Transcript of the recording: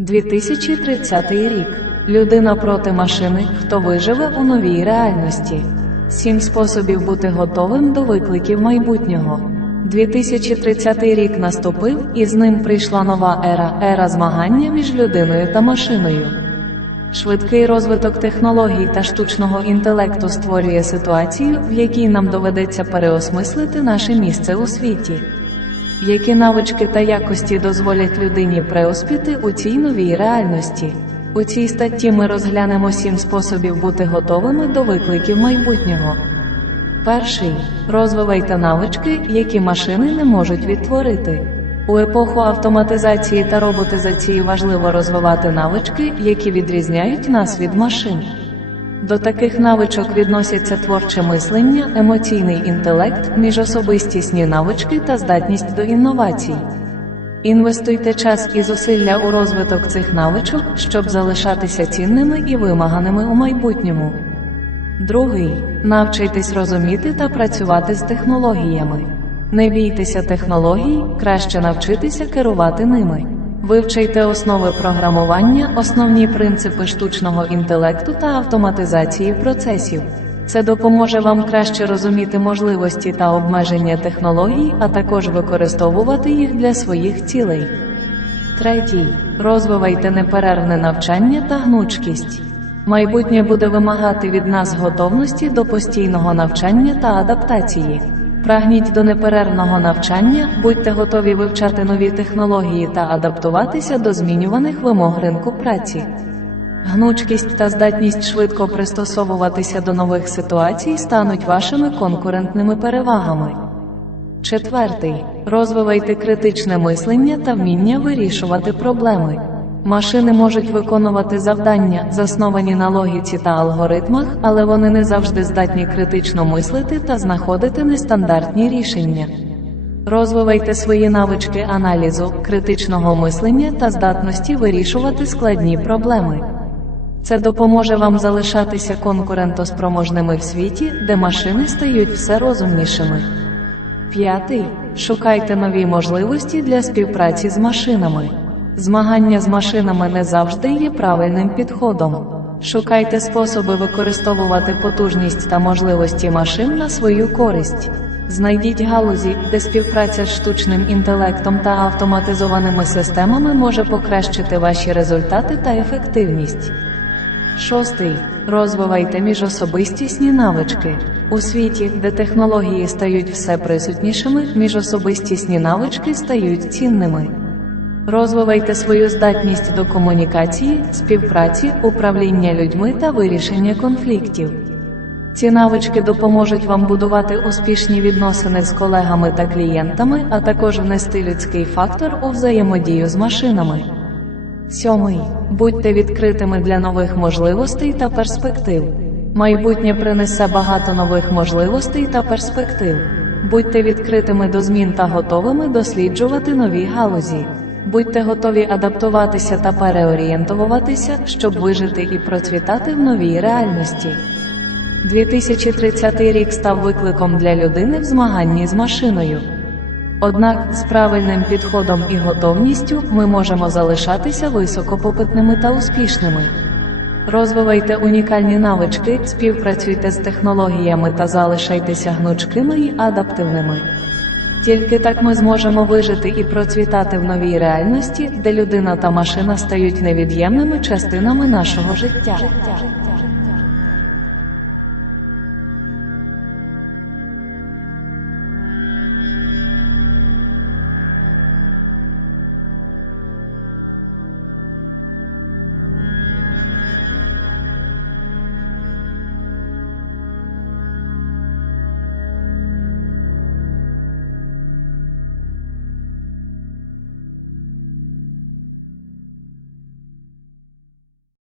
2030 рік. Людина проти машини, хто виживе у новій реальності. Сім способів бути готовим до викликів майбутнього. 2030 рік наступив, і з ним прийшла нова ера, ера змагання між людиною та машиною. Швидкий розвиток технологій та штучного інтелекту створює ситуацію, в якій нам доведеться переосмислити наше місце у світі. Які навички та якості дозволять людині преуспіти у цій новій реальності? У цій статті ми розглянемо сім способів бути готовими до викликів майбутнього. Перший розвивайте навички, які машини не можуть відтворити. У епоху автоматизації та роботизації важливо розвивати навички, які відрізняють нас від машин. До таких навичок відносяться творче мислення, емоційний інтелект, міжособистісні навички та здатність до інновацій. Інвестуйте час і зусилля у розвиток цих навичок, щоб залишатися цінними і вимаганими у майбутньому. Другий навчайтесь розуміти та працювати з технологіями. Не бійтеся технологій, краще навчитися керувати ними. Вивчайте основи програмування, основні принципи штучного інтелекту та автоматизації процесів. Це допоможе вам краще розуміти можливості та обмеження технологій, а також використовувати їх для своїх цілей. Третій. Розвивайте неперервне навчання та гнучкість. Майбутнє буде вимагати від нас готовності до постійного навчання та адаптації. Прагніть до неперервного навчання, будьте готові вивчати нові технології та адаптуватися до змінюваних вимог ринку праці. Гнучкість та здатність швидко пристосовуватися до нових ситуацій стануть вашими конкурентними перевагами. Четвертий. Розвивайте критичне мислення та вміння вирішувати проблеми. Машини можуть виконувати завдання, засновані на логіці та алгоритмах, але вони не завжди здатні критично мислити та знаходити нестандартні рішення. Розвивайте свої навички аналізу, критичного мислення та здатності вирішувати складні проблеми. Це допоможе вам залишатися конкурентоспроможними в світі, де машини стають все розумнішими. П'ятий. Шукайте нові можливості для співпраці з машинами. Змагання з машинами не завжди є правильним підходом. Шукайте способи використовувати потужність та можливості машин на свою користь. Знайдіть галузі, де співпраця з штучним інтелектом та автоматизованими системами може покращити ваші результати та ефективність. Шостий. Розвивайте міжособистісні навички. У світі, де технології стають все присутнішими, міжособистісні навички стають цінними. Розвивайте свою здатність до комунікації, співпраці, управління людьми та вирішення конфліктів. Ці навички допоможуть вам будувати успішні відносини з колегами та клієнтами, а також внести людський фактор у взаємодію з машинами. Сьомий. Будьте відкритими для нових можливостей та перспектив. Майбутнє принесе багато нових можливостей та перспектив. Будьте відкритими до змін та готовими досліджувати нові галузі. Будьте готові адаптуватися та переорієнтуватися, щоб вижити і процвітати в новій реальності. 2030 рік став викликом для людини в змаганні з машиною. Однак з правильним підходом і готовністю ми можемо залишатися високопопитними та успішними. Розвивайте унікальні навички, співпрацюйте з технологіями та залишайтеся гнучкими і адаптивними. Тільки так ми зможемо вижити і процвітати в новій реальності, де людина та машина стають невід'ємними частинами нашого життя.